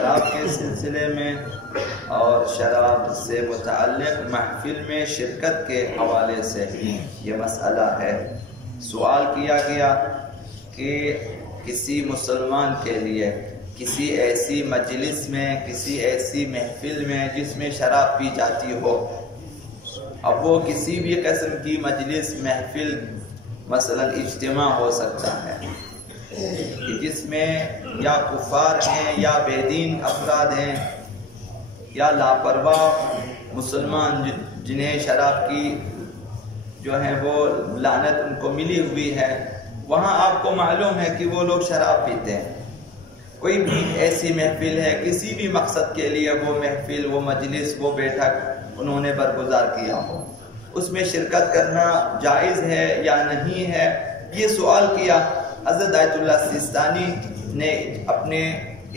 شراب کے سلسلے میں اور شراب سے متعلق محفل میں شرکت کے حوالے سے یہ مسئلہ ہے۔ سوال کیا گیا کہ کسی مسلمان کے لیے کسی ایسی مجلس میں، کسی ایسی محفل میں جس میں شراب پی جاتی ہو، اب وہ کسی بھی قسم کی مجلس محفل مثلا اجتماع ہو سکتا ہے کہ جس میں یا کفار ہیں یا بے دین افراد ہیں یا لاپرواہ مسلمان جنہیں شراب کی جو ہے وہ لعنت ان کو ملی ہوئی ہے، وہاں آپ کو معلوم ہے کہ وہ لوگ شراب پیتے ہیں۔ کوئی بھی ایسی محفل ہے، کسی بھی مقصد کے لیے وہ محفل، وہ مجلس، وہ بیٹھک انہوں نے برگزار کیا ہو، اس میں شرکت کرنا جائز ہے یا نہیں ہے، یہ سوال کیا۔ حضرت آیت اللہ سیستانی نے اپنے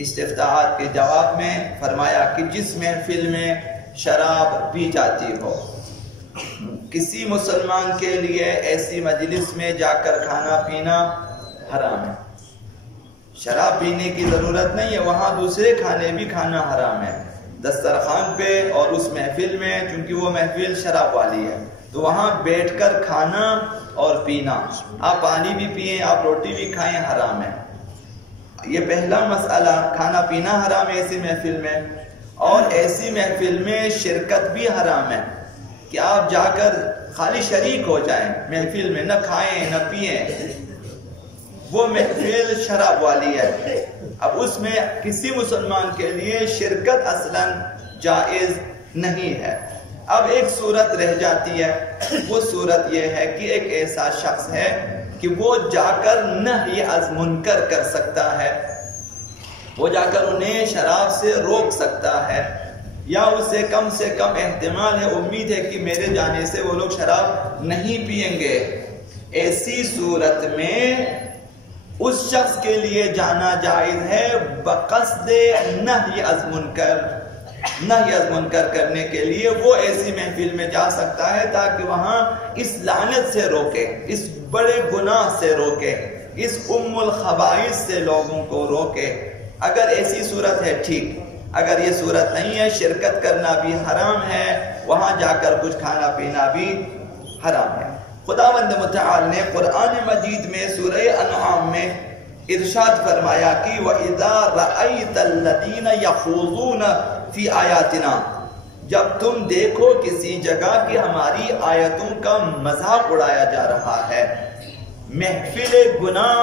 استفتاحات کے جواب میں فرمایا کہ جس محفل میں شراب پی جاتی ہو، کسی مسلمان کے لیے ایسی مجلس میں جا کر کھانا پینا حرام ہے۔ شراب پینے کی ضرورت نہیں ہے، وہاں دوسرے کھانے بھی کھانا حرام ہے۔ دسترخوان پہ اور اس محفل میں، چونکہ وہ محفل شراب والی ہے، تو وہاں بیٹھ کر کھانا اور پینا، آپ پانی بھی پئیں، آپ روٹی بھی کھائیں، حرام ہے۔ یہ پہلا مسئلہ، کھانا پینا حرام ہے ایسی محفل میں، اور ایسی محفل میں شرکت بھی حرام ہے کہ آپ جا کر خالی شریک ہو جائیں محفل میں، نہ کھائیں نہ پئیں، وہ محفل شراب والی ہے۔ اب اس میں کسی مسلمان کے لیے شرکت اصلاً جائز نہیں ہے۔ اب ایک صورت رہ جاتی ہے، وہ صورت یہ ہے کہ ایک ایسا شخص ہے کہ وہ جا کر نہی از منکر کر سکتا ہے، وہ جا کر انہیں شراب سے روک سکتا ہے، یا اسے کم سے کم احتمال ہے، امید ہے کہ میرے جانے سے وہ لوگ شراب نہیں پئیں گے۔ ایسی صورت میں اس شخص کے لیے جانا جائز ہے بقصد نہی از منکر، نہی از منکر کرنے کے لیے وہ ایسی محفل میں جا سکتا ہے تاکہ وہاں اس لعنت سے روکے، اس بڑے گناہ سے روکے، اس ام الخبائث سے لوگوں کو روکے۔ اگر ایسی صورت ہے ٹھیک، اگر یہ صورت نہیں ہے، شرکت کرنا بھی حرام ہے، وہاں جا کر کچھ کھانا پینا بھی حرام ہے۔ خداوند متعال نے قرآن مجید میں سورہ انعام میں ارشاد فرمایا کہ وَإِذَا رَأَيْتَ الَّذِينَ يَخُوضُونَ فِي آیَاتِنَا، جب تم دیکھو کسی جگہ کہ ہماری آیتوں کا مذاق اڑایا جا رہا ہے۔ محفل گناہ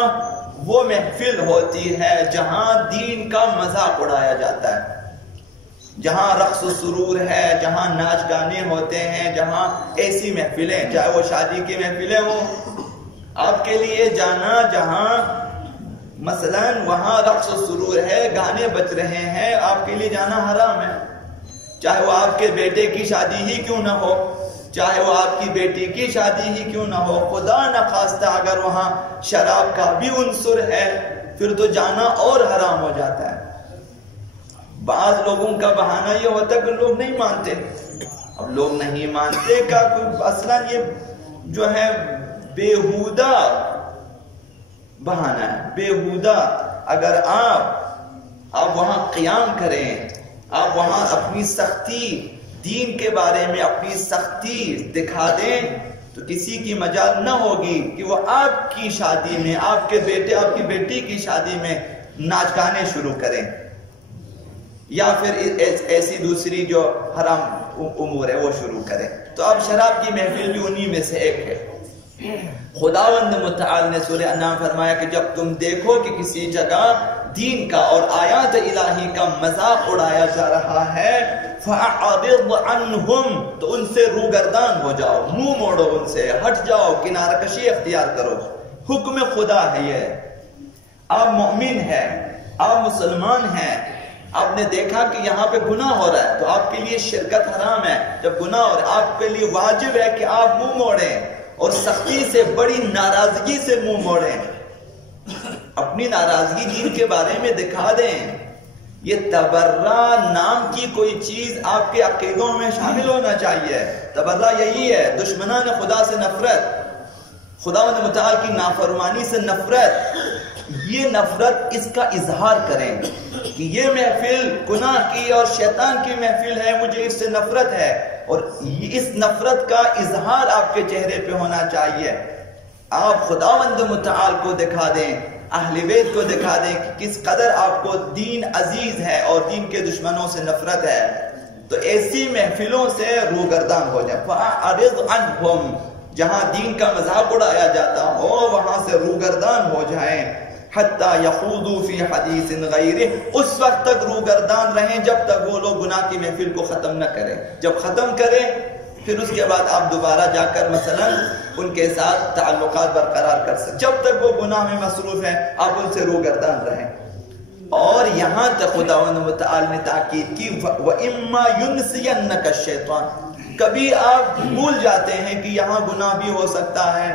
وہ محفل ہوتی ہے جہاں دین کا مذاق اڑایا جاتا ہے، جہاں رقص و سرور ہے، جہاں ناچ گانے ہوتے ہیں، جہاں ایسی محفلیں، چاہے وہ شادی کی محفلیں ہوں، آپ کے لیے جانا جہاں مثلاً وہاں رقص و سرور ہے، گانے بج رہے ہیں، آپ کے لیے جانا حرام ہے، چاہے وہ آپ کے بیٹے کی شادی ہی کیوں نہ ہو، چاہے وہ آپ کی بیٹی کی شادی ہی کیوں نہ ہو، خدا نخواستہ اگر وہاں شراب کا بھی عنصر ہے پھر تو جانا اور حرام ہو جاتا ہے۔ بعض لوگوں کا بہانہ یہ ہوتا ہے کہ لوگ نہیں مانتے۔ اب لوگ نہیں مانتے کا کوئی اصلاً یہ جو ہے بیہودہ بہانہ ہے، بیہودہ۔ اگر آپ وہاں قیام کریں، آپ وہاں اپنی سختی دین کے بارے میں اپنی سختی دکھا دیں، تو کسی کی مجال نہ ہوگی کہ وہ آپ کی شادی میں، آپ کے بیٹے آپ کی بیٹی کی شادی میں ناچ گانے شروع کریں، یا پھر ایسی دوسری جو حرام امور ہے وہ شروع کریں۔ تو اب شراب کی محفل بھی انہی میں سے ایک ہے۔ خداوند متعال نے سورہ انعام فرمایا کہ جب تم دیکھو کہ کسی جگہ دین کا اور آیات الہی کا مذاق اڑایا جا رہا ہے، فَأَعْرِضْ عَنْهُمْ، تو ان سے روگردان ہو جاؤ، منہ موڑو، ان سے ہٹ جاؤ، کنارہ کشی اختیار کرو۔ حکم خدا ہے یہ۔ آپ مومن ہیں، آپ مسلمان ہیں، آپ نے دیکھا کہ یہاں پہ گناہ ہو رہا ہے تو آپ کے لیے شرکت حرام ہے۔ جب گناہ ہو رہا ہے آپ کے لیے واجب ہے کہ آپ منہ موڑیں اور سختی سے، بڑی ناراضگی سے منہ موڑیں، اپنی ناراضگی دین کے بارے میں دکھا دیں۔ یہ تبرہ نام کی کوئی چیز آپ کے عقیدوں میں شامل ہونا چاہیے۔ تبرہ یہی ہے، دشمنان خدا سے نفرت، خداوند متعال کی نافرمانی سے نفرت، یہ نفرت اس کا اظہار کریں کہ یہ محفل گناہ کی اور شیطان کی محفل ہے، مجھے اس سے نفرت ہے، اور اس نفرت کا اظہار آپ کے چہرے پہ ہونا چاہیے۔ آپ خداوند متعال کو دکھا دیں، اہل بیت کو دکھا دیں کہ کس قدر آپ کو دین عزیز ہے اور دین کے دشمنوں سے نفرت ہے۔ تو ایسی محفلوں سے روگردان ہو جائیں، فَأَعْرِضْ عَنْهُمْ، جہاں دین کا مذاق اڑایا جاتا ہو وہاں سے روگردان ہو جائیں۔ حَتَّى يَخُوضُوا فِي حَدِيثٍ غَيْرِهِ، اس وقت تک روگردان رہیں جب تک وہ لوگ گناہ کی محفل کو ختم نہ کریں۔ جب ختم کریں پھر اس کے بعد آپ دوبارہ جا کر مثلا ان کے ساتھ تعلقات برقرار کر سکتے۔ جب تک وہ گناہ میں مصروف ہیں آپ ان سے روگردان رہیں۔ اور یہاں تک خداوند متعال نے تاکید کی وَإِمَّا يُنْسِيَنَّكَ الشَّيْطَانِ، کبھی آپ بھول جاتے ہیں کہ یہاں گناہ بھی ہو سکتا ہے،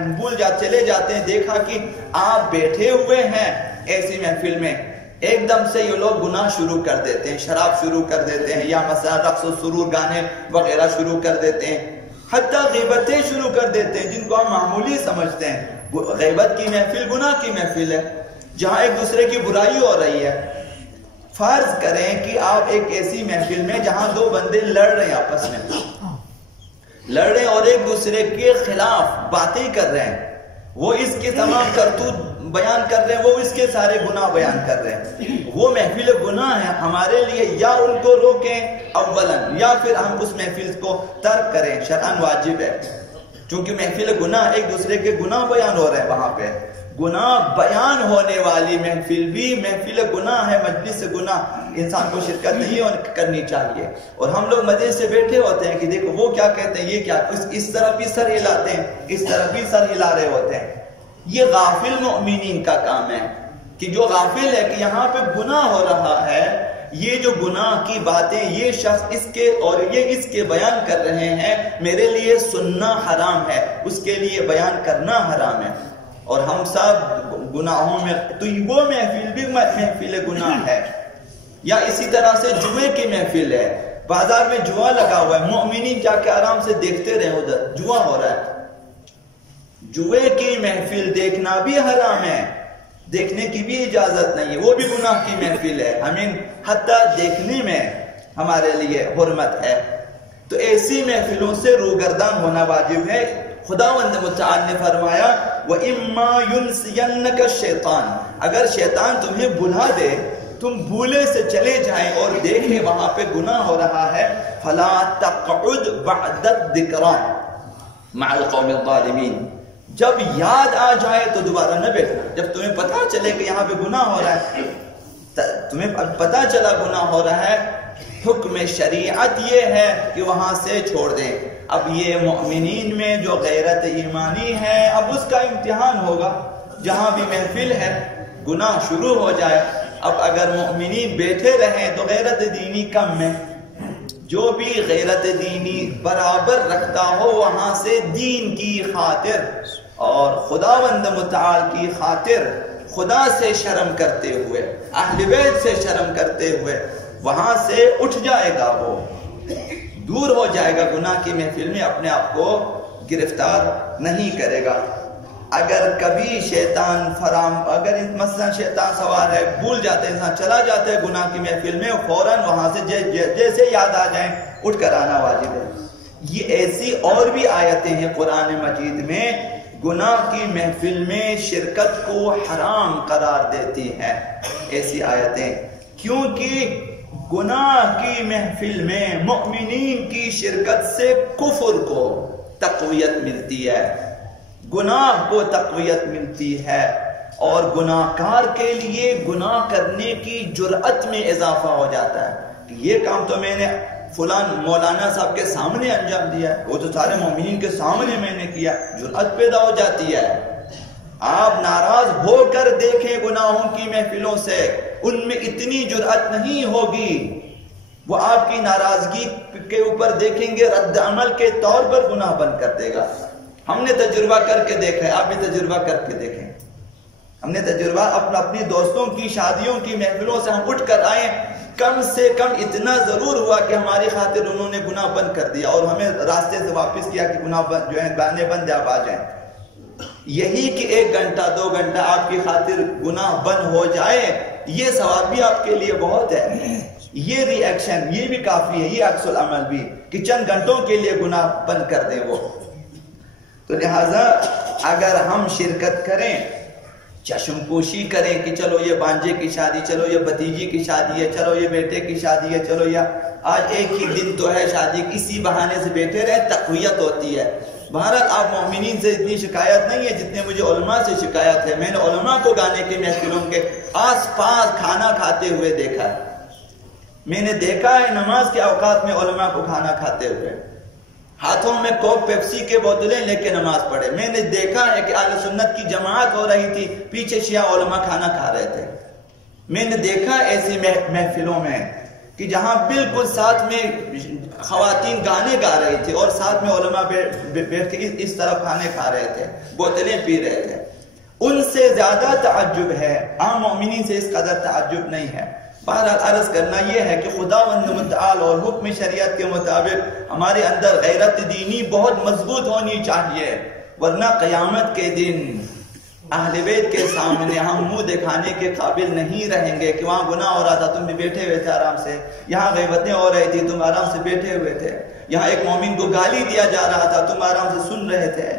چلے جاتے ہیں، دیکھا کہ آپ بیٹھے ہوئے ہیں ایسی محفل میں، ایک دم سے یہ لوگ گناہ شروع کر دیتے ہیں، شراب شروع کر دیتے ہیں، یا مثلا رقص و سرور گانے وغیرہ شروع کر دیتے ہیں، حتیٰ غیبتیں شروع کر دیتے ہیں جن کو ہم معمولی سمجھتے ہیں۔ غیبت کی محفل گناہ کی محفل ہے جہاں ایک دوسرے کی برائی ہو رہی ہے۔ فرض کریں کہ آپ ایک ایسی محفل میں جہاں دو بندے لڑ رہے ہیں، آپس میں لڑ رہے ہیں اور ایک دوسرے کے خلاف باتیں کر رہے ہیں، وہ اس کے تمام کرتوت بیان کر رہے ہیں، وہ اس کے سارے گناہ بیان کر رہے ہیں، وہ محفل گناہ ہے۔ ہمارے لیے یا ان کو روکیں اولاً، یا پھر ہم اس محفل کو ترک کریں، شرعاً واجب ہے، چونکہ محفل گناہ ایک دوسرے کے گناہ بیان ہو رہے ہیں، وہاں پہ گناہ بیان ہونے والی محفل بھی محفل گناہ ہے، مجلس گناہ، انسان کو شرکت نہیں کرنی چاہیے۔ اور ہم لوگ مزے سے بیٹھے ہوتے ہیں کہ دیکھو وہ کیا کہتے ہیں، یہ کیا، اس طرف بھی سر ہلاتے ہیں، اس طرف بھی سر ہلا رہے ہوتے ہیں۔ یہ غافل مؤمنین کا کام ہے کہ جو غافل ہے کہ یہاں پہ گناہ ہو رہا ہے، یہ جو گناہ کی باتیں یہ شخص اس کے اور یہ اس کے بیان کر رہے ہیں، میرے لیے سننا حرام ہے، اس کے لیے بیان کرنا حرام ہے۔ اور ہم سب گناہوں میں، تو وہ محفل بھی محفل گناہ ہے۔ یا اسی طرح سے جمعے کی محفل ہے، بازار میں جوا لگا ہوا ہے، مومنین جا کے آرام سے دیکھتے رہے، ادھر جوا ہو رہا ہے۔ جوے کی محفل دیکھنا بھی حرام ہے، دیکھنے کی بھی اجازت نہیں ہے، وہ بھی گناہ کی محفل ہے، ہمیں حتیٰ دیکھنے میں ہمارے لیے حرمت ہے۔ تو ایسی محفلوں سے روگردان ہونا واجب ہے۔ خداوند متعال نے فرمایا وَإِمَّا يُنْسِيَنَّكَ الشَّيْطَانِ، اگر شیطان تمہیں بھلا دے، تم بھولے سے چلے جائیں اور دیکھیں وہاں پہ گناہ ہو رہا ہے، فَلَا تَقْعُدْ بَعْدَ الذِّكْرَى مَعَ الْقَوْمِ الظَّالِمِينَ، جب یاد آ جائے تو دوبارہ نہ بیٹھنا۔ جب تمہیں پتا چلے کہ یہاں پہ گناہ ہو رہا ہے، تمہیں پتا چلا گناہ ہو رہا ہے، حکم شریعت یہ ہے کہ وہاں سے چھوڑ دیں۔ اب یہ مؤمنین میں جو غیرت ایمانی ہے، اب اس کا امتحان ہوگا، جہاں بھی محفل ہے گناہ شروع ہو جائے، اب اگر مؤمنین بیٹھے رہیں تو غیرت دینی کم ہے۔ جو بھی غیرت دینی برابر رکھتا ہو وہاں سے دین کی خاطر اور خداوند متعال کی خاطر، خدا سے شرم کرتے ہوئے، اہل بیت سے شرم کرتے ہوئے وہاں سے اٹھ جائے گا، وہ دور ہو جائے گا، گناہ کی محفل میں اپنے آپ کو گرفتار نہیں کرے گا۔ اگر کبھی شیطان اگر مثلا شیطان سوار ہے، بھول جاتے ہیں، انسان چلا جاتا ہے گناہ کی محفل میں، فوراً وہاں سے جیسے یاد آ جائیں اٹھ کر آنا واجب ہے۔ یہ ایسی اور بھی آیتیں ہیں قرآن مجید میں گناہ کی محفل میں شرکت کو حرام قرار دیتی ہیں، ایسی آیتیں، کیونکہ گناہ کی محفل میں مؤمنین کی شرکت سے کفر کو تقویت ملتی ہے، گناہ کو تقویت ملتی ہے، اور گناہ کار کے لیے گناہ کرنے کی جرأت میں اضافہ ہو جاتا ہے۔ یہ کام تو میں نے فلان مولانا صاحب کے سامنے انجام دیا ہے، وہ تو سارے مومنین کے سامنے میں نے کیا، جرأت پیدا ہو جاتی ہے۔ آپ ناراض ہو کر دیکھیں گناہوں کی محفلوں سے، ان میں اتنی جرأت نہیں ہوگی، وہ آپ کی ناراضگی کے اوپر دیکھیں گے، رد عمل کے طور پر گناہ بند کر دے گا۔ ہم نے تجربہ کر کے دیکھا ہے، آپ بھی تجربہ کر کے دیکھیں۔ ہم نے تجربہ اپنی دوستوں کی شادیوں کی محفلوں سے ہم اٹھ کر آئے، کم سے کم اتنا ضرور ہوا کہ ہماری خاطر انہوں نے گناہ بند کر دیا اور ہمیں راستے سے واپس کیا کہ گناہ جو ہے گانے بند آپ آ جائیں۔ یہی کہ 1 گھنٹہ 2 گھنٹہ آپ کی خاطر گناہ بند ہو جائے، یہ ثواب بھی آپ کے لیے بہت ہے، یہ ری ایکشن یہ بھی کافی ہے، یہ عکس العمل بھی کہ چند گھنٹوں کے لیے گناہ بند کر دیں وہ۔ تو لہٰذا اگر ہم شرکت کریں، چشم پوشی کریں کہ چلو یہ بانجے کی شادی، چلو یہ بھتیجی کی شادی ہے، چلو یہ بیٹے کی شادی ہے، چلو یہ آج ایک ہی دن تو ہے شادی، اسی بہانے سے بیٹھے رہے، تقویت ہوتی ہے۔ بہرحال آپ مومنین سے اتنی شکایت نہیں ہے جتنے مجھے علماء سے شکایت ہے۔ میں نے علماء کو گانے کے محفلوں کے آس پاس کھانا کھاتے ہوئے دیکھا ہے، میں نے دیکھا ہے نماز کے اوقات میں علماء کو کھانا کھاتے ہوئے، ہاتھوں میں کوک پیپسی کے بوتلیں لے کے نماز پڑھے۔ میں نے دیکھا ہے کہ اہل سنت کی جماعت ہو رہی تھی، پیچھے شیعہ علماء کھانا کھا رہے تھے۔ میں نے دیکھا ایسی محفلوں میں کہ جہاں بالکل ساتھ میں خواتین گانے گا رہی تھی اور ساتھ میں علماء بیٹھ کے اس طرف کھانے کھا رہے تھے، بوتلیں پی رہے تھے۔ ان سے زیادہ تعجب ہے، عام مومنین سے اس قدر تعجب نہیں ہے۔ بہرحال عرض کرنا یہ ہے کہ خداوند متعال اور حکم شریعت کے مطابق ہمارے اندر غیرت دینی بہت مضبوط ہونی چاہیے، ورنہ قیامت کے دن اہل بیت کے سامنے ہم منہ دکھانے کے قابل نہیں رہیں گے کہ وہاں گناہ ہو رہا تھا تم بھی بیٹھے ہوئے تھے آرام سے، یہاں غیبتیں ہو رہی تھی تم آرام سے بیٹھے ہوئے تھے، یہاں ایک مومن کو گالی دیا جا رہا تھا تم آرام سے سن رہے تھے۔